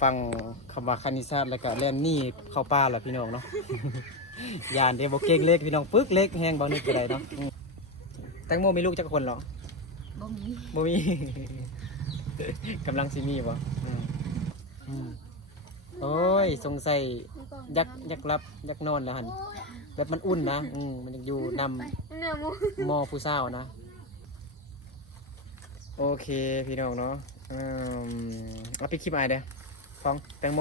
ฟังคำว่าคณิตศาสตร์แล้วก็เล่นนี่เข้าป่าแหละพี่น้องเนาะ ยานเดบเก่งเล็กพี่น้องปึ๊กเล็กแห้งบ่นึกก็ได้เนาะแตงโมมีลูกจักคนเหรอบ่มีบ่มี กำลังสิมีบ่โอ้ยสงสัยยักรับยักนอนแล้วหันแบบมันอุ่นนะมันยังอยู่นำมอผู้สาวนะโอเคพี่น้องเนาะเอาไปคลิปอะไรเด้อฟังแตงโม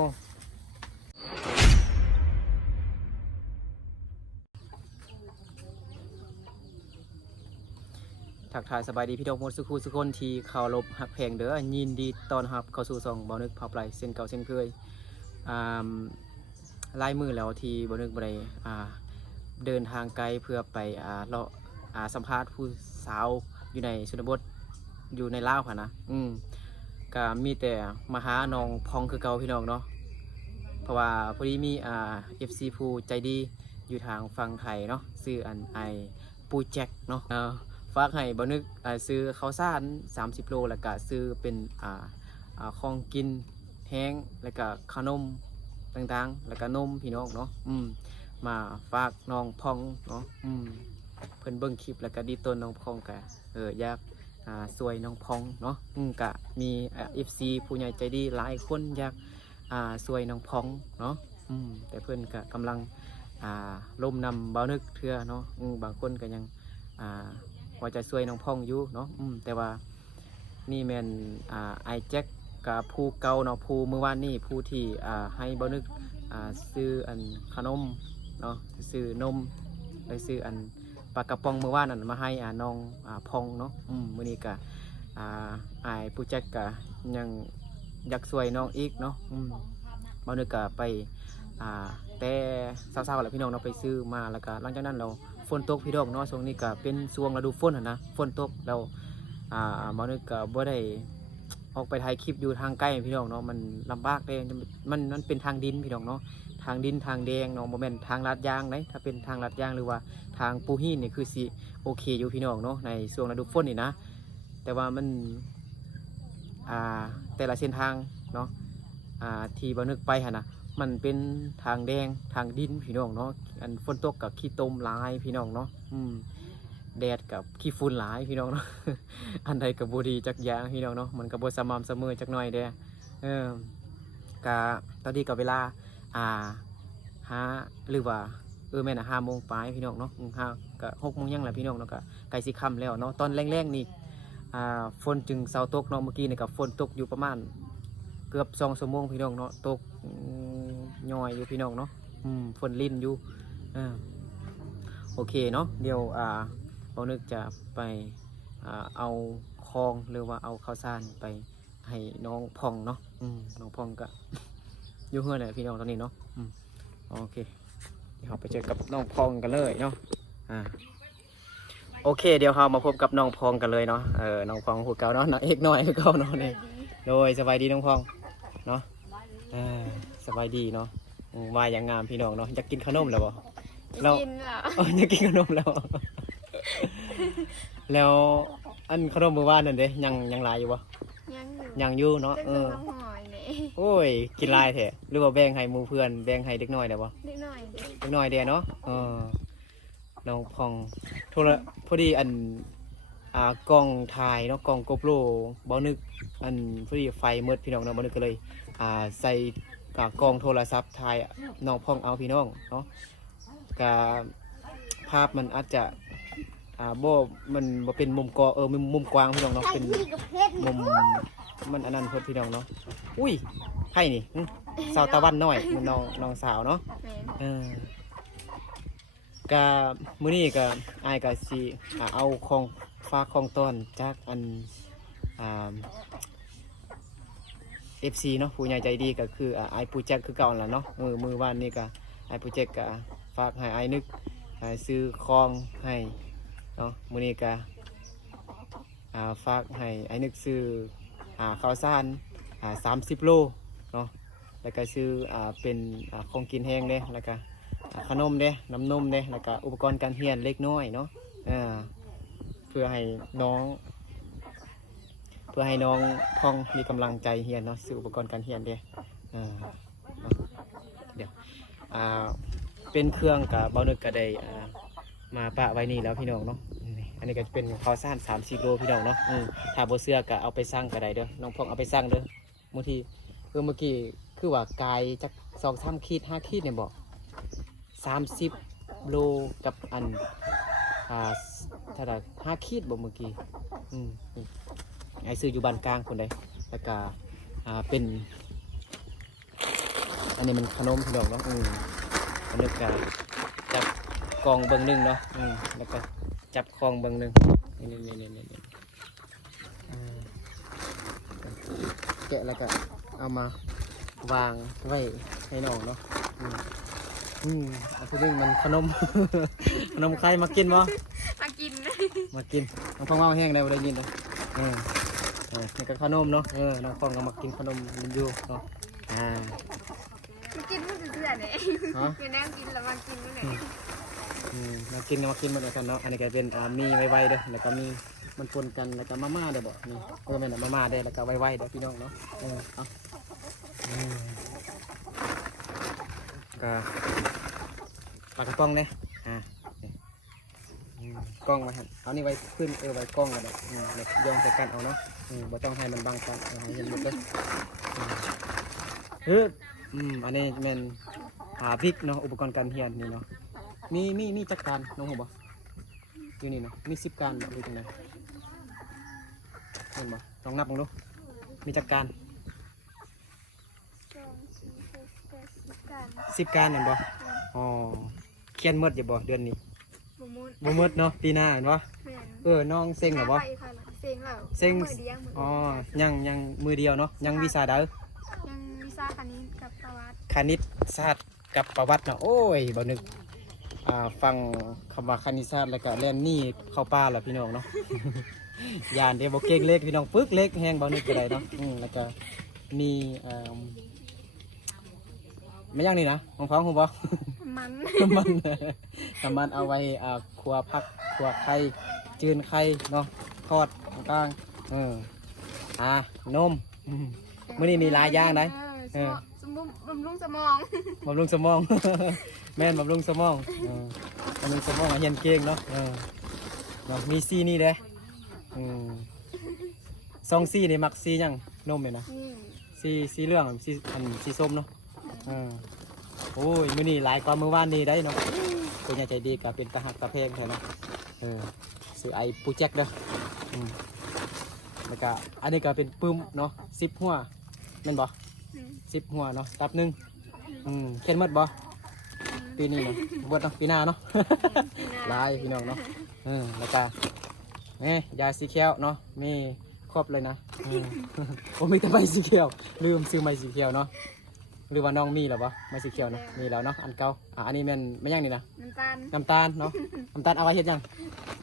ทักทายสบายดีพี่น้องหมดสุขุสุคนที่ข่าวลบหักแพงเด้อยินดีตอนรับเข้าสู่ซองบ่นึกพาไปเส้นเก่าเส้นเคยลายมือแล้วที่บ่นึกบ่ได้เดินทางไกลเพื่อไปเลาะสัมภาษณ์ผู้สาวอยู่ในชนบทอยู่ในลาวค่ะนะก็มีแต่มาหาน้องพองคือเก่าพี่น้องเนาะเพราะว่าพอดีมีFC ผู้ใจดีอยู่ทางฝั่งไทยเนาะซื้อปูแจ็คเนาะฝากให้บ่นึกซื้อข้าวสาร30 โลแล้วก็ซื้อเป็นของกินแห้งแล้วก็ขนมต่างๆแล้วก็นมพี่น้องเนาะมาฝากน้องพองเนาะเพิ่นเบิ่งคลิปแล้วก็ดีต้นน้องพองก็อยากสวยน้องพองเนาะก็มีFC ผู้ใหญ่ใจดีหลายคนอยากสวยน้องพองเนาะแต่เพิ่นก็กำลังล้มนำเบานึกเทื่อเนาะบางคนก็ยังว่าจะสวยน้องพองอยู่เนาะแต่ว่านี่แม่นไอแจ็คกับผู้เก่าเนาะผู้เมื่อวานนี่ผู้ที่ให้เบานึกซื้อขนมเนาะซื้อนมไปซื้อปลากระป๋องเมื่อวานนั่นมาให้น้องพองเนาะมื้อนี้ก็ไอผู้แจ็คก็ยังอยากสวยน้องอีกเนาะเบานึกก็ไปแต่เช้าๆแหละพี่น้องเราไปซื้อมาแล้วก็หลังจากนั้นเราฝนตกพี่น้องเนาะช่วงนี้ก็เป็นช่วงฤดูฝนนะฝนตกเราเบานึกก็บ่ได้ออกไปถ่ายคลิปอยู่ทางใกล้พี่น้องเนาะมันลำบากเลยมันเป็นทางดินพี่น้องเนาะทางดินทางแดงเนาะโมเมนต์ทางลาดยางไหนถ้าเป็นทางลาดยางหรือว่าทางปูหินนี่คือสิโอเคอยู่พี่น้องเนาะในช่วงฤดูฝนนี่นะแต่ว่ามันแต่ละเส้นทางเนาะที่บ่นึกไปหั่นนะมันเป็นทางแดงทางดินพี่น้องเนาะฝนตกกับขี้ตมหลายพี่น้องเนาะแดดกับขี้ฝุ่นหลายพี่น้องเนาะ อันใดกับบุรีจักยางพี่น้องเนาะมันกับบสม่ำเสมอจักหน่อยเด้กะตอนนี้กับเวลาหาหรือว่าแม่น5 โมงปลายพี่น้องเนาะก็6 โมงยังแหละพี่น้องเนาะก็ใกล้สิค่ำแล้วเนาะตอนแรงๆนี่ฝนจึงเซาตกเนาะเมื่อกี้นี่กับฝนตกอยู่ประมาณเกือบ2 ชั่วโมงพี่น้องเนาะตกย่อยอยู่พี่น้องเนาะฝนลิ่นอยู่โอเคเนาะเดี๋ยวเรานึกจะไปเอาคองหรือว่าเอาข้าวสารไปให้น้องพองเนาะน้องพองก็ อยู่เฮือนเลยพี่น้องตอนนี้เนาะโอเคเดี๋ยวเราไปเจอกับน้องพองกันเลยเนาะโอเคเดี๋ยวเรามาพบกับน้องพองกันเลยเนาะน้องพองหัวเก่าเนาะนางเอกน้อยหัวเก่าเนาะนี่โดยสบายดีน้องพองเนาะสบายดีเนาะวายอย่างงามพี่น้องเนาะอยากกินขนมแล้วบ่เราอยากกินขนมแล้ว แล้วขนมมื้อวานนั่นเด้ยังหลายอยู่บ่ยังอยู่เนาะโอ้ยกินหลายแท้หรือว่าแบ่งให้หมู่เพื่อนแบ่งให้เด็กน้อยได้บ่เด็กน้อยเด้เนาะน้องพองพอดีกล้องถ่ายเนาะกล้อง GoPro บ่นึกพอดีไฟมืดพี่น้องเนาะบ่นึกก็เลยใส่กล้องโทรศัพท์ถ่ายน้องพองเอาพี่น้องเนาะก็ภาพมันอาจจะมันบ่เป็นมุมกอมุมกว้างพี่น้องเนาะเป็นมุมมันอันนั้นเพิ่นพี่น้องเนาะอุ้ยไผ่นี่สาวตะวันน้อยมันน้องสาวเนาะก็มื้อนี้ก็อ้ายก็สิเอาของฝากของต้อนจากFC เนาะผู้ใหญ่ใจดีก็คือไอ้ปูแจ็คคือเก่าล่ะเนาะมือวานนี้ก็ไอ้ปูแจ็คก็ฝากให้ไอ้นึกซื้อของให้เนาะมื้อนี้ก็ฝากให้ไอ้นึกซื้อข้าวสาร30 โลเนาะแล้วก็ซื้อเป็นของกินแห้งเด้แล้วก็ขนมเด้น้ำนมเด้แล้วก็อุปกรณ์การเรียนเล็กน้อยเนาะเพื่อให้น้อง เพื่อให้น้องพ่องมีกำลังใจเรียนเนาะซื้ออุปกรณ์การเรียนเด้เดี๋ยวเป็นเครื่องกับเบานึกก็ได้มาปะไว้นี่แล้วพี่น้องเนาะอันนี้ก็จะเป็นข้าวสาร30 โลพี่น้องเนาะถ้าบ่เสื้อก็เอาไปสั่งก็ได้เด้อน้องพ่องเอาไปสั่งเด้อบางทีเมื่อกี้คือว่ากายจัก2-3 ขีด 5 ขีดเนี่ยบอก30 โลกับอันเท่าไหร่5 ขีดบ่เมื่อกี้ไอ้ซื้ออยู่บ้านกลางคนใดแล้วก็เป็นอันนี้มันขนมพี่น้องเนาะอันนี้ก็จับกองเบิ่งหนึงเนาะแล้วก็จับคองเบิ่งหนึงนี่แกะแล้วก็เอามาวางไว้ให้น้องเนาะอันที่นึงมันขนม ขนมใครมากินบ่ มากิน มากินน้องฟองเอาแห้งได้บ่ได้ยินเลยนี่ก็ขนมเนาะน้องฟองก็มากินขนมมันอยู่เนาะมากินมันเสื่อเนี่ยอยู่นั่งกินแล้วมากินนี่แหละมากินหมดแล้วกันเนาะอันนี้ก็เป็นมีไวๆเด้อแล้วก็มีมันปนกันแล้วก็มาม่าเด้อบ่นี่แม่นมาม่าเด้อแล้วก็ไวๆเด้อพี่น้องเนาะเอาก็ปลากระป๋องเนี่ยกล้องไว้ฮะเอานี่ไว้ขึ้นไว้กล้องกันเลยยองใส่กันเอาเนาะบ่ต้องให้มันบังกันให้เห็นหมดเลยอันนี้เป็นพริกเนาะอุปกรณ์การเรียนนี่เนาะมีจักการน้องหัวบ่อยู่นี่เนาะมี10 การดูตรงไหนเห็นบ่ลองนับลองดูมีจักการ10 การเห็นบ่เขียนหมดอย่าบ่เดือนนี้บ่หมดเนาะปีหน้าเห็นบ่น้องเซ็งเหรอบ่เซ็งยังมือเดียวเนาะยังวิชาใดยังวิชาคณิตกับประวัติคณิตศาสตร์กับประวัติเนาะโอ้ยบ่นึกฟังคำว่าคณิตศาสตร์แล้วก็เล่นนี่เข้าป่าแล้วพี่น้องเนาะ ยานเดี๋ยวบ่เก่งเลขพี่น้องปึกเลขแห้งบ่นึกก็ได้เนาะแล้วก็มีไม่ย่างนี่นะของฟังผมบ่มันมันเอาไว้ครัวผักครัวไข่จืนไข่เนาะทอดกลางนมมื้อนี้มีหลายอย่างได้บำรุงสมอง แม่นบำรุงสมองบำรุงสมองเฮียนเก่งเนาะมีซีนี่เด้2ซีนี่มักซีหยังนมเนี่ยนะซีเหลืองซีส้มเนาะโอ้ยมื้อนี้หลายกว่ามื้อวานนี้ได้เนาะเป็นใจดีก็เป็นตาหักตาเพลงเถอะเนาะซื้อไอ้ปูแจ็คเด้อแล้วก็อันนี้ก็เป็นปึ้มเนาะ10 หัวแม่นบ่10 หัวเนาะตับหนึ่งเขียนหมดบ่ปีนี้เนาะบวชเนาะปีหน้าเนาะ หลายพี่น้องเนาะแล้วก็นี่ยาสีเขียวเนาะมีครบเลยนะผมมีแต่ใบสีเขียวลืมซื้อใบสีเขียวเนาะหรือว่าน้องมีหรอวะใบสีเขียวเนาะมีแล้วเนาะอันเก่าอันนี้มันไม่ยังนี่นะน้ำตาลเนาะน้ำตาลเอาไว้เฮ็ดยัง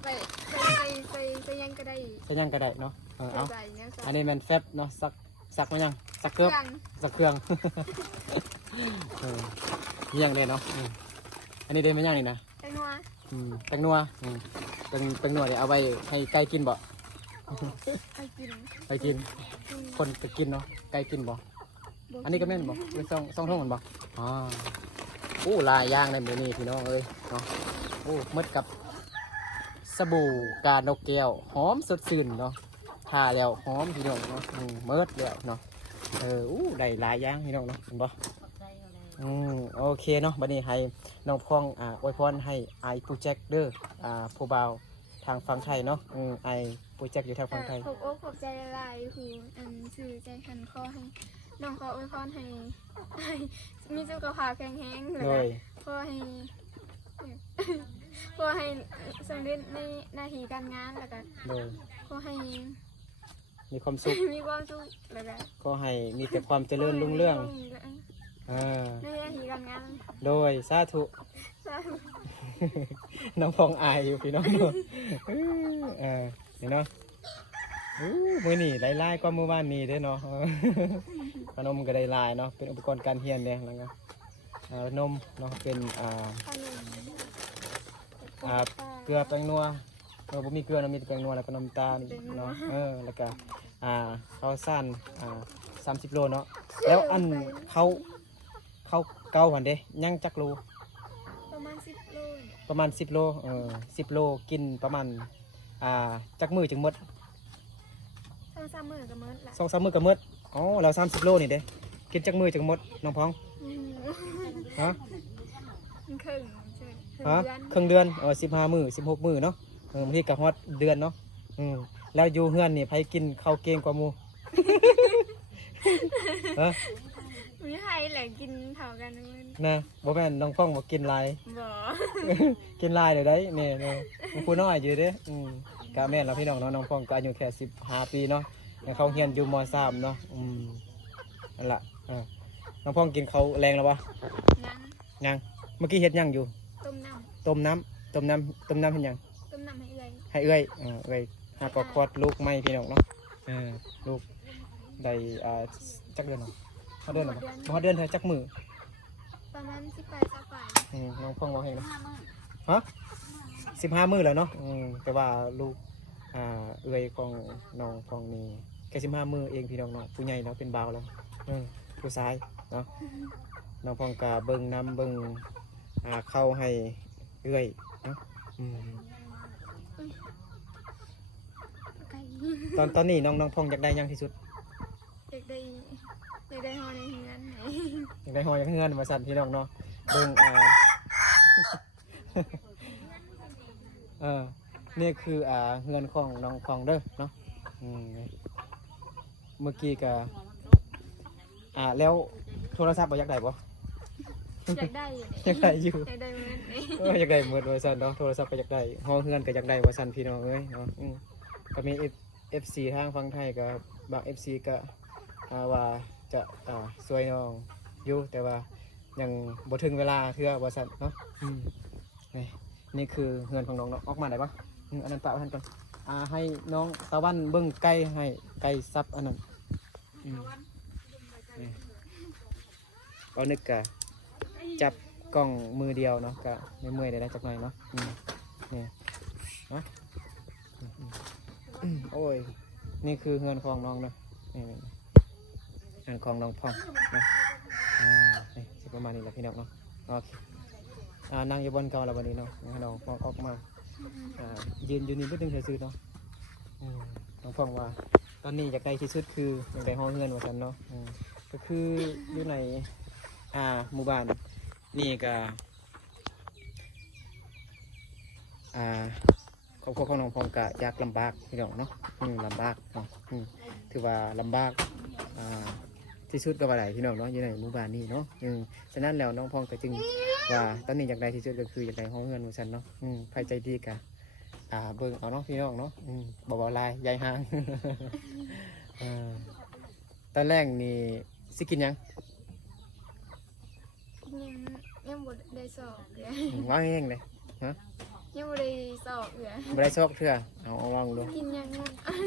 ไปยังก็ได้ใช้ยังก็ได้เนาะเอาอันนี้มันแฟบเนาะสักมายังสักเครื่องยังเลยเนาะอันนี้ได้มายังนี่นะแตงนัวแตงนัวเดี๋ยวเอาไว้ให้ไก่กินบ่ไปกินคนจะกินเนาะไก่กินบ่อันนี้ก็แม่นบ่เป็นซองท่องมันบ่ลายย่างในมือนี้พี่น้องเอ้ยเนาะมืดกับสบู่กาดนกแก้วหอมสดชื่นเนาะทาแล้วหอมพี่น้องเนาะมืดแล้วเนาะได้หลายย่างพี่น้องเนาะเห็นบ่โอเคเนาะบัดนี้ให้น้องพ่องอวยพรให้ไอปูแจ็คเด้อผู้บ่าวทางฝั่งไทยเนาะไอปูแจ็คอยู่ทางฝั่งไทยขอบใจหลายๆคือสื่อใจขันคอให้น้องขออวยพรให้มีสุขภาพแข็งแรงเลยขอให้สำเร็จในหน้าที่การงานแล้วก็ขอให้มีความสุขแล้วก็ขอให้มีแต่ความเจริญรุ่งเรืองในหน้าที่การงานโดยสาธุน้องพองอายอยู่พี่น้องเนาะเห็นเนาะมื้อนี้ได้ลายกว่ามื้อวานนี้เด้เนาะขนมก็ได้ลายเนาะเป็นอุปกรณ์การเรียนเนี่ยแล้วก็นมเนาะเป็นเกลือแป้งนัวบ่มีเกลือนะมีแต่แป้งนัวแล้วก็น้ำตาลเนาะแล้วก็ เขาสั้น30 โลเนาะแล้วอันเขาเก่าหั่นเด้ยังจักโล ประมาณ10 โลเนี่ย ประมาณ10 โล10 โลกินประมาณจักมือจึงหมด 2-3 มื้อก็หมดละ 2-3 มื้อก็หมดอ๋อเรา30 โลนี่เด้กินจักมือจึงหมดน้องพอง อืม ฮะ ครึ่งใช่ ฮะ เดือน ครึ่งเดือน15 มื้อ16 มื้อเนาะบางทีก็ฮอดเดือนเนาะแล้วอยู่เฮือนนี่ไผกินข้าวเก่งกว่าหมู่ ฮะ มีใครแหละกินเท่ากันมื้อ นะบ่แม่นน้องพองบ่กินหลาย บ่ กินลายเดี๋ยวได้เนี่ยผู้น้อยอยู่เด้กะแม่นเราพี่น้องเนาะน้องพองก็อายุแค่15 ปีเนาะเขาเรียนอยู่ม.3 เนาะนั่นล่ะน้องพองกินเขาวแรงแล้วบ่ ยัง ยังเมื่อกี้เฮ็ดยังอยู่ ต้มน้ ต้มน้ำเฮ็ดยัง ำต้มน้ำให้เอื้อย ให้เอื้อยหากคลอดลูกใหม่พี่น้องเนาะลูกได้จักเดือนเนาะบ่เดือนเนาะบ่เดือนเท่าจักมื้อ ประมาณ18-20ปลาย น้องพองว่าให้เนาะฮะ15 มื้อแล้วเนาะแต่ว่าลูกเอื้อยของน้องพองนี่แค่15 มื้อเองพี่น้องเนาะผู้ใหญ่แล้วเป็นบ่าวแล้วผู้ชายเนาะน้องพองก็เบิ่งน้ำเบิ่งเข้าให้เอื้อยเนาะไก่ ตอนนี้น้องพองอยากได้หยังที่สุด เด็กได้ฮอในเฮือนไหน อยากได้หอยอยากเงินมาสั่นพี่น้องเนาะเบิ่งนี่คือเงินของน้องพองเด้อเนาะเมื่อกี้ก็แล้วโทรศัพท์บ่อยากได้บ่ อยากได้อยู่ อยากได้อยู่ อยากได้มื้อนี้ อยากได้หมดว่าซั่นเนาะโทรศัพท์ก็อยากได้ห้องเฮือนก็อยากได้ว่าซั่นพี่น้องเอ้ยเนาะก็มี FC ทางฝั่งไทยก็บาง FC ก็ว่าจะช่วยน้องอยู่แต่ว่ายังบ่ถึงเวลาเทื่อว่าซั่นเนาะนี่คือเฮือนของน้องเนาะออกมาได้ปะอันนั้นปะท่านก่อนให้น้องตะวันเบิ่งไก่ให้ไก่ซับอันนั้นก็นึกกะจับกล้องมือเดียวเนาะก็ไม่เมื่อยได้จักหน่อยเนาะนี่เนาะโอ้ยนี่คือเฮือนของน้องเนาะนี่เฮือนของน้องพองนะนี่สิประมาณนี้แหละพี่น้องเนาะโอเคนั่งอยู่บนเก่าแล้ววันนี้เนาะน้องพองออกมายืนอยู่นี่เพื่อดึงเธอซื้อเนาะน้องพองว่าตอนนี้อยากได้ที่สุดคืออยากได้ห้องเฮือนว่าซั่นเนาะก็คืออยู่ในหมู่บ้านนี่ก็ครอบครัวของน้องพองก็ยากลำบากพี่น้องเนาะลำบากเนาะถือว่าลำบากที่สุดก็ว่าได้พี่น้องเนาะอยู่ในหมู่บ้านนี้เนาะฉะนั้นแล้วน้องพองก็จึงว่าตอนนี้อยากได้ที่สุดก็คืออยากได้ห้องเงินว่าซั่นเนาะใครใจดีก็เบิ่งเอาเนาะพี่น้องเนาะบ่เบาลายใหญ่ห่าง ตอนแรกนี่สิกินหยัง ยังบ่ได้สอบเลย ว่าแห้งเลยฮะ ยังบ่ได้สอบเลย บ่ได้ซอกเทื่อเอาวางดู กินยัง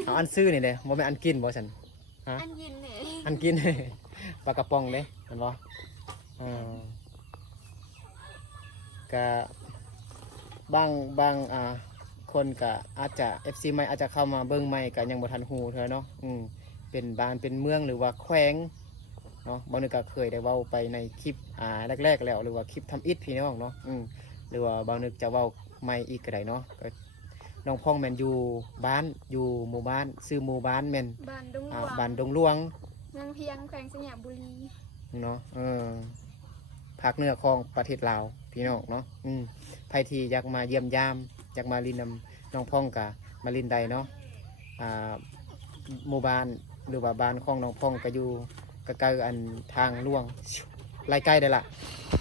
เอาอันซื้อนี่เด้บ่แม่นอันกินบ่ซั่น อันยินเนี่ย อันกิน ปลากระป๋องเด้เห็นบ่ก็บางคนก็อาจจะ FC ใหม่อาจจะเข้ามาเบิ่งใหม่ก็ยังบ่ทันฮู้เท่าเนาะเป็นบ้านเป็นเมืองหรือว่าแขวงเนาะบางนึกก็เคยได้เว้าไปในคลิปแรกๆแล้วหรือว่าคลิปทำอิฐพี่น้องเนาะหรือว่าบางนึกจะเว้าใหม่อีกก็ได้เนาะก็น้องพองแม่นอยู่บ้านอยู่หมู่บ้านชื่อหมู่บ้านแม่น บ้านดงหลวง บ้านดงหลวง เมืองเพียงแขวงสยามบุรี เนาะภาคเหนือของประเทศลาวพี่น้องเนาะใครที่อยากมาเยี่ยมยามอยากมาลินนำน้องพองกะมาลินใดเนาะหมู่บ้านหรือว่าบ้านของน้องพองก็อยู่ใกล้ๆอันทางล่วงไล่ใกล้ได้ละ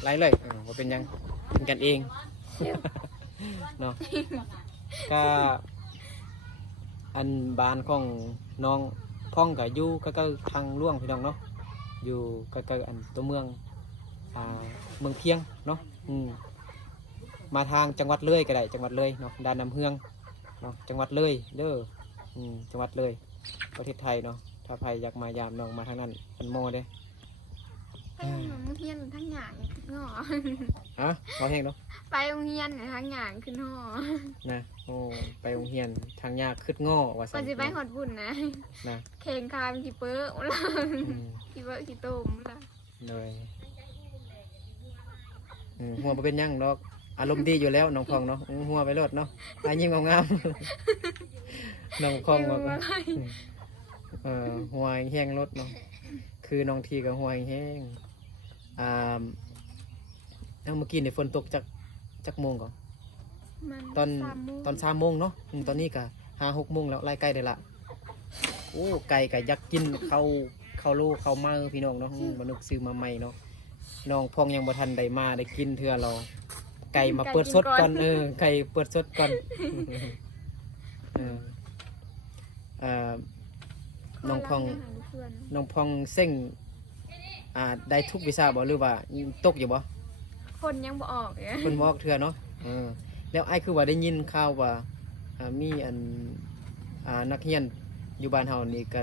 ไล่เลยว่าเป็นยังเป็นกันเองเนาะก็อันบ้านของน้องพองก็อยู่ใกล้ๆทางล่วงพี่น้องเนาะอยู่ใกล้ๆอันตัวเมืองเมืองเพียงเนาะมาทางจังหวัดเลยก็ได้จังหวัดเลยเนาะด้านน้ำเฮืองเนาะจังหวัดเลยเด้อจังหวัดเลยประเทศไทยเนาะถ้าใครอยากมายามน้องมาทางนั้นเป็นโมเด้ ทั้งหนุ่มเพียนทั้งหยางงอ ฮะมาแห้งเนาะ ไปโรงเรียนทางหยางขึ้นหอ นะโอ้ไปโรงเรียนทางยากขึ้นง้อว่า ก่อนสิไปหอดบุญนะ นะ เข่งคามกี่เปิ้ลล่ะ อืม กี่เปิ้ลกี่ต้มล่ะ เลยหัวบ่เป็นหยังดอกอารมณ์ดีอยู่แล้วน้องพองเนาะหัวไปรดเนาะตายิ้มงามๆน้องพองบอกว่าหัวแห้งรถเนาะคือน้องทีกับหัวแห้งเมื่อกี้ในฝนตกจากโมงก่อน มัน ตอน 3 โมง ตอน3 โมงเนาะตอนนี้ก็5-6 โมงแล้วไล่ไก่ได้ละโอ้ไก่ก็อยากกินข้าวโลข้าวมาพี่น้องเนาะมานึกซื้อมาใหม่เนาะน้องพองยังบ่ทันได้มาได้กินเทื่อเราไก่มาเปิดสดก่อนไก่เปิดสดก่อนน้องพองเส้งได้ทุกวิชาบ่หรือว่าตกอยู่บ่ คนยังบ่ออกเลย เพิ่นบอกเทื่อเนาะแล้วไอ้คือว่าได้ยินข่าวว่ามีนักเรียนอยู่บ้านเฮานี่ก็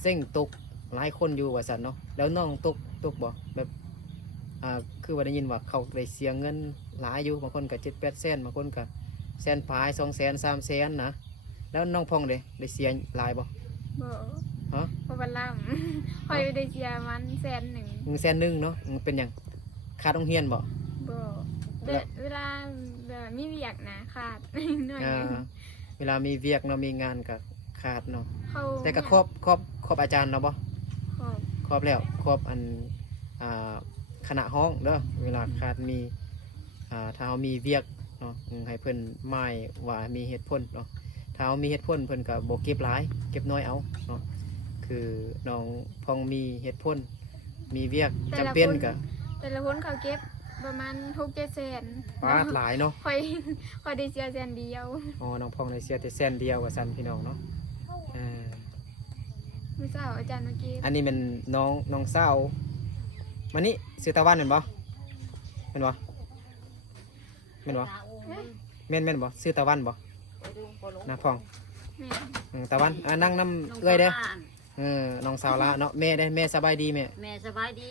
เส้งตกหลายคนอยู่ว่าซั่นเนาะแล้วน้องตกบ่แบบคือว่าได้ยินว่าเขาได้เสียเงินหลายอยู่บางคนก็7-8 แสนบางคนก็แสนปลาย2 แสน3 แสนนะแล้วน้องพองได้เสียหลายบ่ บ่ ฮะ บ่บันล่ำคอยได้เสียมัน100,000 1 แสนหนึงเนาะเป็นหยังค่าโรงเรียนบ่ บ่เวลาแบบมีเวียกนะขาด หน่อย เวลามีเวียกเนาะมีงานก็ขาดเนาะ เขา แต่ก็ครอบอาจารย์เนาะบ่ ขอบ ครอบแล้วครอบคณะห้องเด้อเวลาขาดมีถ้าเฮามีเวียกเนาะให้เพิ่นหมายว่ามีเหตุผลเนาะถ้าเฮามีเหตุผลเพิ่นก็บ่เก็บหลายเก็บน้อยเอาเนาะคือน้องพองมีเหตุผลมีเวียกจำเป็นก็ แต่ละคนเขาเก็บประมาณ6-7 แสน ปาดหลายเนาะ คอยได้เสียแสนเดียว อ๋อน้องพองได้เสียแต่แสนเดียวว่าซั่นพี่น้องเนาะา มื้อเช้าอาจารย์มาเก็บ อันนี้เป็นน้องสาวมันนี่ซื้อตะวันเป็นบ่เป็นบ่เป็นบ่แม่นบ่ซื้อตะวันบ่นะพอง แม่ ตะวันนั่งน้ำเอื้อยเด้น้องสาวละเนาะแม่ได้แม่สบายดีแม่ แม่สบายดี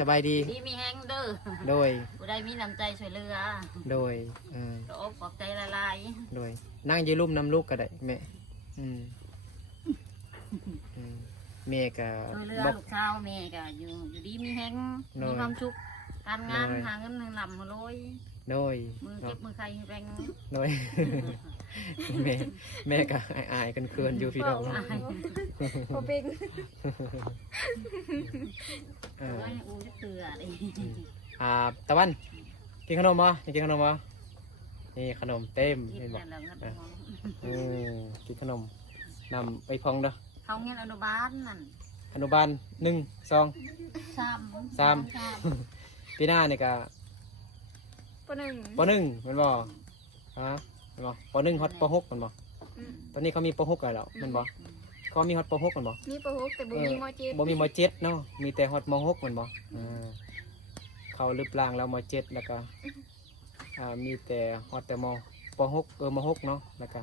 สบายดี ดีมีแห้งเด้อ โดย ผู้ใดมีน้ำใจช่วยเหลือ โดย ก็อบขอบใจละลาย โดยนั่งอยืนลุ่มน้ำลูกก็ได้แม่แม่ก็ ช่วยเหลือ บอก ลูกสาวแม่ก็อยู่ดีมีแห้ง โดย มีความสุขการงาน โดย หาเงินหาลำมาเลย โดย มือ เนาะ เก็บมือใครให้แรง โดย แม่ก็อายกันเกินอยู่พี่น้องเนาะ บ่เป็น ไว้อูจะเสือเลย ตะวันกินขนมบ่อยากกินขนมบ่นี่ขนมเต็ม กิน เห็นบ่ แล้วงัดมอง กินขนมนำไปพองเด้อ เขาเงี้ยอนุบาลนั่น อนุบาล1 2 สาม ปีหน้านี่ก็ ปหนึ่ง ป .1 แม่นบ่ฮะแม่นบ่ป .1 ฮอดป .6 แม่นบ่ อืม ตอนนี้เขามีป .6 แล้วแม่นบ่เขามีฮอดป .6 แม่นบ่ มีป .6 แต่บ่มีม .7 บ่มีม .7 เนาะมีแต่ฮอดม .6 แม่นบ่เขาลึบล่างแล้วม .7 แล้วก็มีแต่ฮอดแต่มป .6 ม .6 เนาะแล้วก็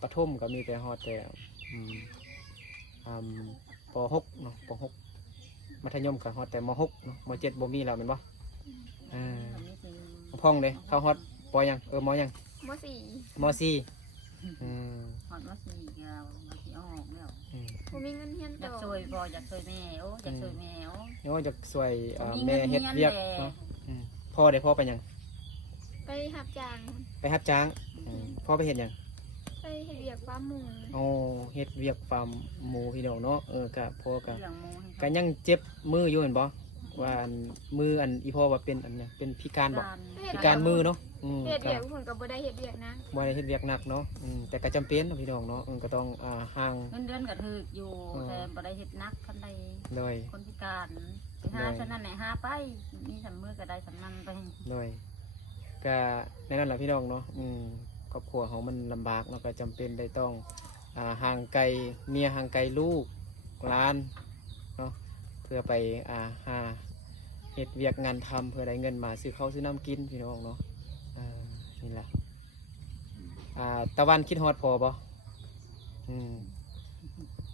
ประถมก็มีแต่ฮอดแต่ป .6 เนาะป .6 มัธยมก็ฮอดแต่ม .6 เนาะม .7 บ่มีแล้วแม่นบ่พ่องเด้เขาฮอดปอยังมอยัง ม .4 ม .4 หอดว่าสี่เกามาสี่ออกแล้ว บ่มีเงินเรียน อยา ต่ ก อ ช่วยพ่ออยากช่วยแม่โอ้อยากช่วยแม่โอ้ โอ้จะสวยมี แม่ เงิน เฮ็ดเวียก มีเงินแหละ เนาะพ่อได้พ่อไปหยัง ไปรับจ้าง ไปรับจ้างพ่อไปเฮ็ดหยัง ไปเฮ็ดเวียกฟาร์มหมู โอ้เฮ็ดเวียกฟาร์มหมูพี่น้องเนาะกะพ่อกะ เรื่องหมูให้ กะยังเจ็บมืออยู่เห็นบ่ว่าอันมืออันอีพ่อว่าเป็นอันเนี่ยเป็นพิการบ่พิการมือเนาะ เฮ็ด ก็ เวียกเพิ่นก็บ่ได้เฮ็ดเวียกนะ บ่ได้เฮ็ดเวียกหนักเนาะแต่ก็จำเป็นเนาะพี่น้องเนาะก็ต้องห่าง เงินเดือนก็ถืออยู่แต่บ่ได้เฮ็ดนักคันใด โดย คนพิการไปหาฉะนั้นไหนหาไปมีสำมือก็ได้สำนันไป โดยก็ในนั้นแหละพี่น้องเนาะครอบครัวของมันลำบากเนาะก็จำเป็นได้ต้องห่างไกลเมียห่างไกลลูกหลานเนาะเพื่อไปหาเฮ็ดเวียกงานทำเพื่อได้เงินมาซื้อข้าวซื้อน้ำกินพี่น้องเนาะนี่แหละตะวันคิดฮอดพอบ่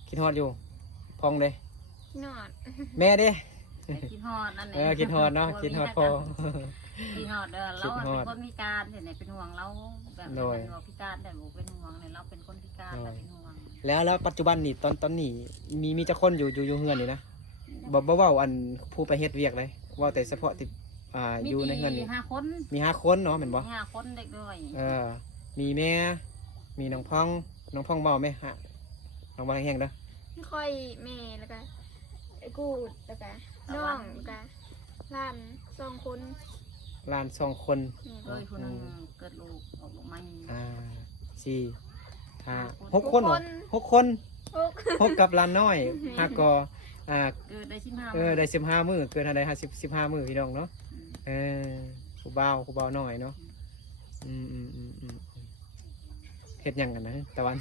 คิดฮอดอยู่พองเลย นอด แม่เด้ คิดฮอดนั่นแหละ คิดฮอดเนาะคิดฮอดพอ พี่ฮอดเราเป็นคนพิการเห็นไหนเป็นห่วงเราแบบเป็นห่วงพิการแต่บุเป็นห่วงเนี่ยเราเป็นคนพิการเราเป็นห่วง แล้วปัจจุบันนี่ตอนนี้มีจักคนอยู่เฮือนนี่นะบ่เว้าอันผู้ไปเฮ็ดเวียกเลยเว้าแต่เฉพาะที่อยู่ในเฮือนนี่ มี5 คน มี5คนเนาะแม่นบ่ มี5 คนเด็กด้วย มีแม่มีน้องพ่องเว้าไหมฮะน้องบ่แห้งๆเด้อ ค่อยแม่แล้วก็ไอ้กูดแล้วก็น้องแล้วก็หลาน2 คน หลาน2 คน เลยคนนึงเกิดลูกออกมา 4 5 6 คนเหรอ6 คน 6กับหลานน้อยฮักก็เกิดได้ได้15มื้อเกิดได้15มื้อพี่น้องเนาะผู้บ่าวน้อยเนาะเฮ็ดหยังกันนะตะวัน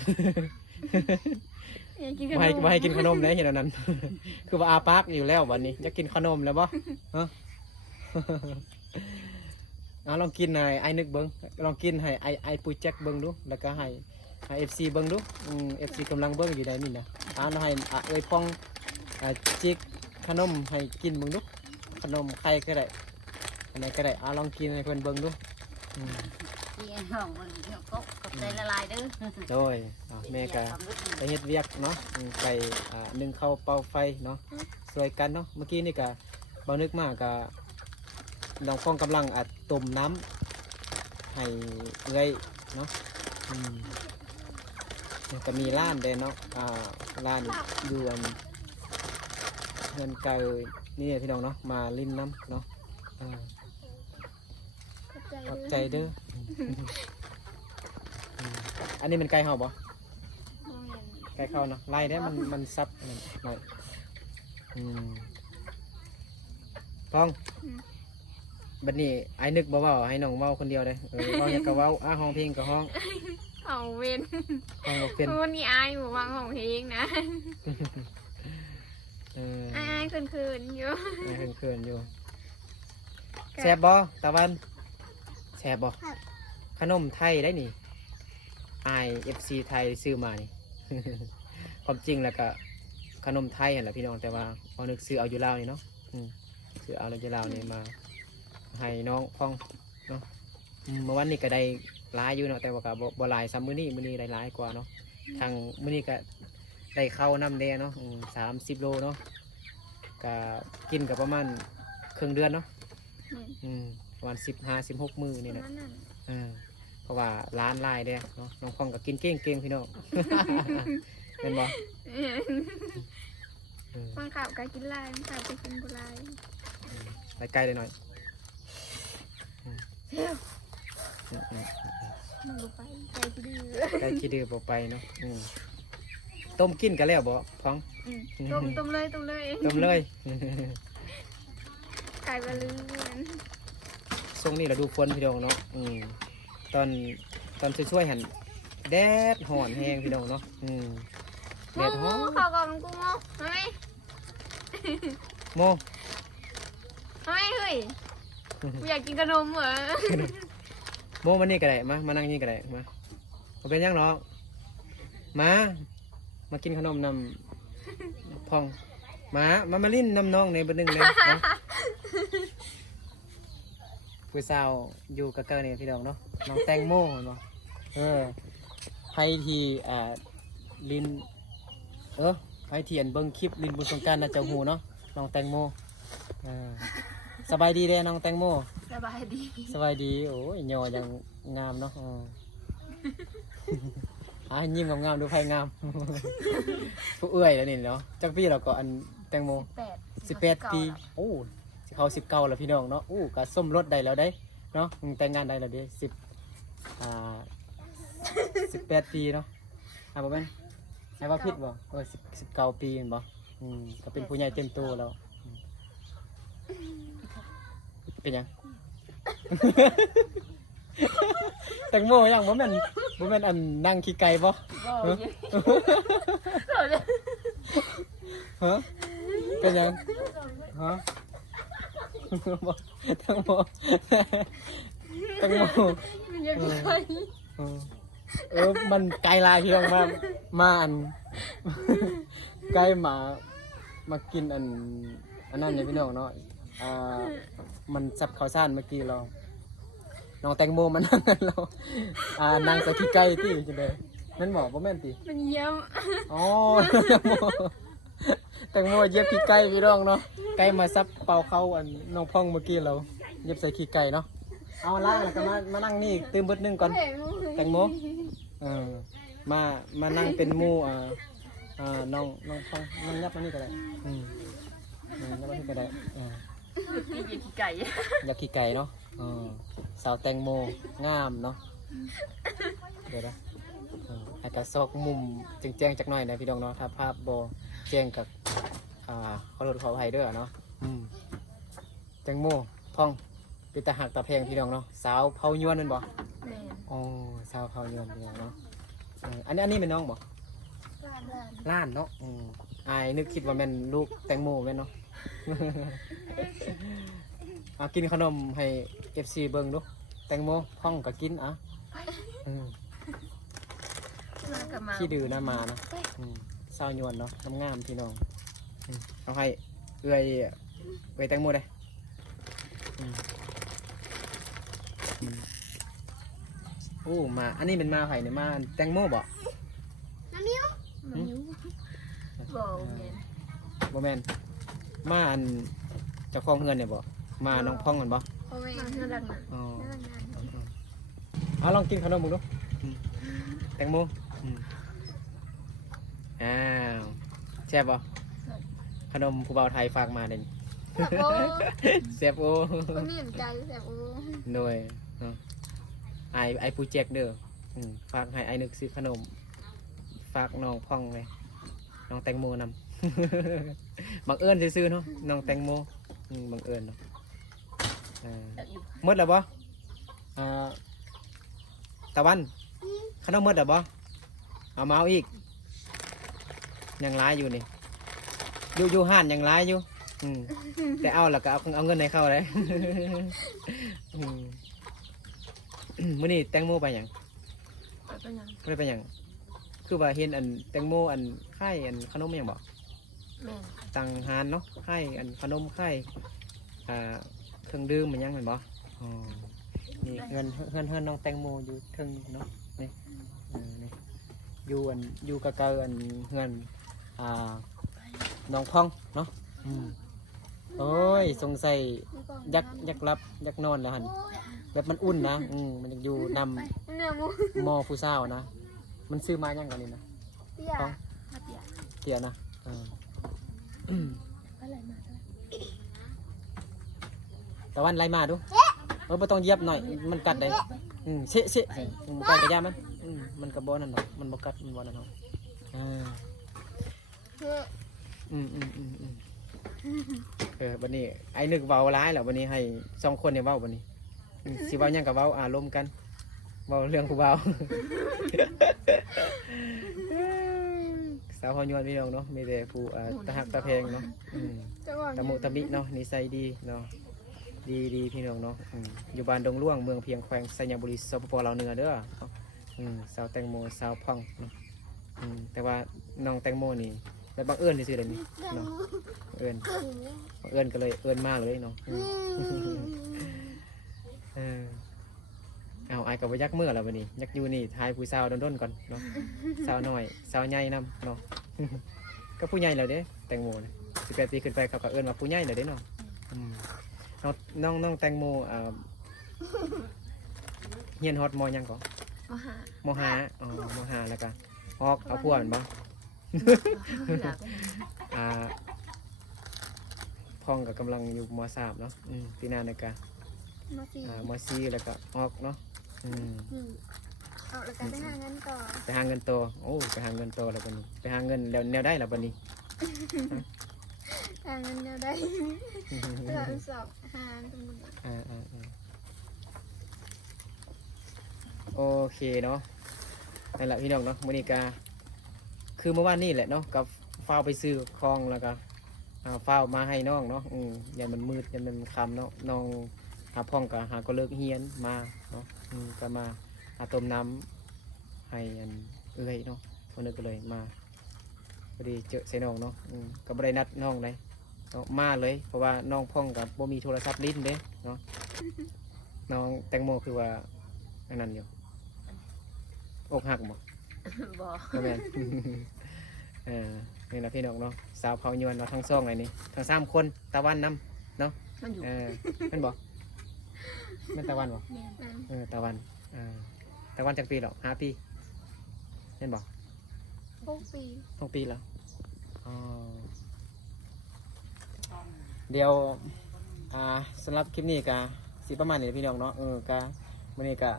บ่ให้กินขนมได้เห็นอันนั้น คือว่าอาปากอยู่แล้วบัดนี้อยากกินขนมแล้วบ่ฮะ ลองกินให้ไอ้นึกเบิ่งลองกินให้ไอ้ปุ้ยแจ็คเบิ่งดูแล้วก็ให้FC เบิ่งดูFC กำลังเบิ่งอยู่ได้นี่นะให้เอ้ยพองจิกขนมให้กินเบิ่งดูขนมไข่ก็ได้อันไหนก็ได้ลองกินให้เพิ่นเบิ่งดูที่ห้องมันก็กับใจละลายเด้อโดยแม่ก็ไปเฮ็ดเวียกเนาะไปนึ่งข้าวเป่าไฟเนาะสวยกันเนาะเมื่อกี้นี่ก็เบานึกมากก็น้องฟองกำลังต้มน้ำให้เอื้อยเนาะก็มีร้านเด้เนาะร้านอยู่เงินไก่นี่พี่น้องเนาะมาลิ้นน้ำเนาะขอบใจเด้ออันนี้มันไก่เห่าบ่ไก่เข้าเนาะไล่ได้มันซับหน่อยฟองบัดนี้ไอ้นึกบ่เว้าให้น้องเว้าคนเดียวเลยเว้าอยากก็เว้าห้องเพลงก็ห้องเอาเว้นห้องบ่เป็นวันนี้อายบ่วางของเพลงนะอายคืนอยู่คืนอยู่แซ่บบ่ตะวันแซ่บบ่ขนมไทยได้นี่FC ไทยซื้อมานี่ ความจริงแล้วก็ขนมไทยเห็นแหละพี่น้องแต่ว่าเอานึกซื้อเอาอยู่ลาวนี่เนาะซื้อเอาอยู่ลาวนี่มาให้น้องพ่องเนาะเมื่อวันนี้ก็ได้ร้ายอยู่เนาะแต่ว่าก็บ่หลายซ้ำมื้อนี้ได้ร้ายกว่าเนาะทางมื้อนี้ก็ได้เข้าน้ำแดงเนาะ30 โลเนาะก็กินกับประมาณครึ่งเดือนเนาะประมาณ15-16 มื้อนี่แหละเพราะว่าร้านลายเด้เนาะน้องพ่องก็กินเก่งพี่น้องเป็นบ่บางข่าวก็กินลายบางข่าวก็กินบุลายไปไกลเลยหน่อยมันบุไปไกลขี้ดื้อบ่ไปเนาะต้มกินกันแล้วบ่พ่องต้มเลยไก่บะลือช่วงนี้เราดูฝนพี่น้องเนาะตอนช่วยๆหันแดดห่อนแห้งพี่น้องเนาะแดดฮ้อนข้าวกล่องกูโม่เฮ้ยโมเฮ้ยกูอยากกินขนมเหรอโมมานี่ก็ได้มานั่งนี่ก็ได้มาเป็นยังหรอมากินขนมนำพองมาลิ้นน้ำน้องในบันนึงเลยนะผู้สาวอยู่กับเกิร์นี่พี่น้องเนาะน้องแตงโมเนาะให้ทีลินให้เทียนเบิ้งคลิปลินบุญสงการน่าจะหูเนาะน้องแตงโมสบายดีเด้น้องแตงโมสบายดีโอ้ยยอยังงามเนาะยิ้มงามดูไฟงามผู้เอื้อยแล้วนี่เนาะจักปีเราก็อันแตงโม18 ปีโอ้เขา19แล้วพี่น้องเนาะก็ส้มรถได้แล้วได้เนาะแต่งงานได้แล้วเด้18 ปีเนาะบ่แม่นให้ว่าผิดบ่19 ปีแม่นบ่ก็เป็นผู้ใหญ่เต็มโตแล้วเป็นหยัง แตงโมยังบ่แม่นอันนั่งขี้ไก่บ่ฮะเป็นหยังฮะแตงโมมันไกลลายพี่น้องมาอันไกลมากินอันนั้นเนี่ยพี่น้องเนาะ อ่ามันซับข้าวสารเมื่อกี้เราน้องแตงโมมานั่งกันเรานั่งใส่ขี้ไก่ที่จังได๋นั่นบอกบ่แม่นติ มันเยี่ยม อ๋อ แตงโมเย็บขี้ไก่พี่น้องเนาะไก่มาซับเป่าเข้าอันน้องพ่องเมื่อกี้เราเย็บใส่ขี้ไก่เนาะเอาล่างแล้วก็มานั่งนี่ตื่มเบิดนึงก่อนแตงโมมานั่งเป็นหมู่น้องพ่องนั่งยับมานี่ก็ได้ยับมานี่ก็ได้พี่ยิงขี้ไก่ อยากขี้ไก่เนาะสาวแตงโมงามเนาะเดี๋ยวนะให้กระซอกมุมแจ้งๆจักหน่อยนะพี่น้องเนาะถ้าภาพโบแจ้งกับขอโทษขออภัยด้วยเนาะแตงโมพ่องเป็นตาหักตาแพงพี่น้องเนาะสาวเผายวนนั่นบ่ แม่น อ๋อสาวเผายวนพี่น้องเนาะอันนี้เป็นน้องบ่ ล้าน ล้านเนาะอายนึกคิดว่าเป็นลูกแตงโมแม่นเนาะ กินขนมให้ FC เบิ่งดูแตงโมพ่องก็กินมากับมา ขี้ดื้อนะมานะสาวยวนเนาะงามๆพี่น้องเอาให้เอื้อยแตงโมได้โอ้มาอันนี้เป็นมาไผ่เนี่ยมาแตงโมบ่ มันยิ้ว บ่แม่นบ่แม่นมาอันเจ้าของเฮือนเนี่ยบ่มาน้องพ่องกันบ่ โอ้ยน่ารักนะ อ๋อ น่ารักนะ เอาลองกินขนมมึงดูแตงโมอ้าวแซ่บบ่ขนมผู้บ่าวไทยฝากมาเด่น โอ้ แซ่บโอ้ คนนี้เห็นใจแต่โอ้ หน่วยไอปูแจกเด้อฝากให้ไอนึกซื้อขนมฝากน้องพ่องเลยน้องแตงโมนำ บังเอิญซื้อๆเนาะน้องแตงโมบังเอิญเนาะหมดแล้วบ่ตะวันขนมหมดแล้วบ่เอามาเอาอีกยังร้ายอยู่นี่อยู่ห้านยังร้ายอยู่แต่เอาแล้วก็เอาเงินให้เข้าเลย มื้อนี้แตงโมไปหยังไม่ได้ไปหยังคือว่าเห็นอันแตงโมอันไข่อันขนมหยังบ่ แม่น ตังหานเนาะไข่อันขนมไข่เครื่องดื่มมันยังแม่นบ่อ๋อนี่เงินน้องแตงโมอยู่เทิงเนาะนี่นี่อยู่กะเกออันเงินน้องพ่องเนาะโอ้ยสงสัยยักรับยักนอนแล้วหันแบบมันอุ่นนะมันยังอยู่นำ เนื้อหมู หมอผู้สาวนะมันซื้อมายังกันนี่นะ เตี้ย ต้องเตี๋ยนะตะวันไล่มาดูไม่ต้องเย็บหน่อยมันกัดได้เชะมันกัดกระยามันกระบอกนั่นเนาะมันบกัดมันบอนั่นเนาะวันนี้ไอ้นึกเว้าร้ายแล้ววันนี้ให้2คนเนี่ยเว้าวันนี้สิเว้ายังกับเว้าอารมณ์กันเว้าเรื่องผู้เว้า สาวพอยวนพี่น้องเนาะมีแต่ผู้ตะหักตะแพงเนาะตะมุตะมิเนาะนิสัยดีเนาะดีพี่น้องเนาะอยู่บ้านดงล่วงเมืองเพียงแขวงไซยบุรีสปปลาวเหนือเด้อสาวแตงโมสาวพ่องเนาะแต่ว่าน้องแตงโมนี่แบบบังเอิญซื่อๆเลยนี่เนาะบังเอิญก็เลยเอิญมากเลยเนาะเอาไอ้กับว่ายักเมื่อแล้ววันนี้ยักอยู่นี่ทายผู้สาวด้นๆก่อนเนาะสาวหน่อยสาวใหญ่นำเนาะ ก็ผู้ใหญ่แล้วเด้แตงโม18 ปีขึ้นไปเขาก็เอิญมาผู้ใหญ่แล้วเด้เนาะน้องแตงโมเฮียนฮอตมอยังก่อนมหาอ๋อมหาแล้วก็ฮอกเอาพวกมันบ้าง พ่องกับกำลังอยู่ม.3 เนาะปีหน้าเนี่ยก็ม.4แล้วก็ฮอกเนาะเอาแล้วก็ไปหาเงินก่อน ไปหาเงินโตโอ้ไปหาเงินโตแล้วบัดนี้ไปหาเงินแล้วแนวได้แล้วบัดนี้ หาเงินเดียวได้เพื่อสอบหาตรงนี้โอเคเนาะนั่นแหละพี่น้องเนาะมื้อนี้ก็คือเมื่อวานนี่แหละเนาะกับฟ้าวไปซื้อคลองแล้วก็ฟ้าวมาให้น้องเนาะอย่ามันมืดอย่ามันค่ำเนาะน้องหาพ่องก็หาก็เลิกเฮียนมาเนาะก็มาต้มน้ำให้อันเอื้อยเนาะคนนึงก็เลยมาพอดีเจอใส่น้องเนาะก็บ่ได้นัดน้องเลย เนาะมาเลยเพราะว่าน้องพ่องกับบ่มีโทรศัพท์ลิ้นเด้เนาะน้องแตงโมคือว่าอันนั้นอยู่อกหักบ่ บ่ บ่แม่น นี่นะพี่น้องเนาะสาวเผายวนเนาะทั้ง2ไอ้นี่ทั้ง3คนตะวันนำเนาะ มันอยู่ แม่นบ่แม่นตะวันบ่ อืม ตะวันตะวันจักปีหรอ5 ปีแม่นบ่ 6 ปี 6 ปีแล้วอ๋อเดี๋ยวสำหรับคลิปนี้ก็สิประมาณนี้พี่น้องเนาะก็มื้อนี้ก็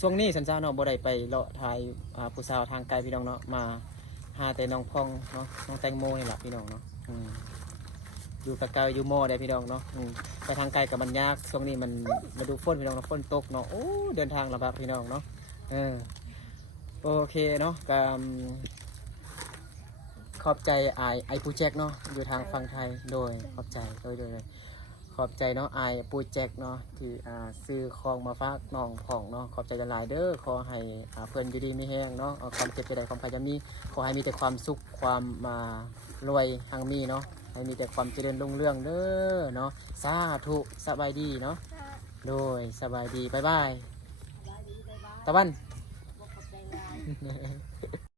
ช่วงนี้สันเจ้าเนาะบ่ได้ไปเลาะถ่ายผู้สาวทางไกลพี่น้องเนาะมาหาแต่น้องพองเนาะน้องแตงโมนี่แหละพี่น้องเนาะอยู่กับไกลอยู่โมได้พี่น้องเนาะไปทางไกลกับมันยากช่วงนี้มันมาดูฝนพี่น้องเนาะฝนตกเนาะโอ้เดินทางลำบากพี่น้องเนาะโอเคเนาะก็ขอบใจไอปูแจ็คเนาะอยู่ทางฝั่งไทยโดยขอบใจโดยขอบใจเนาะไอปูแจ็คเนาะที่ซื้อของมาฝากน้องผ่องเนาะขอบใจหลายๆเด้อขอให้เพื่อนอยู่ดีมีแห้งเนาะความเจ็บใจใดความใครจะมีขอให้มีแต่ความสุขความรวยหังมีเนาะให้มีแต่ความเจริญรุ่งเรืองเด้อเนาะสาธุสบายดีเนาะโดยสบายดีบ๊ายบายตะวัน บ่ขอบใจหลาย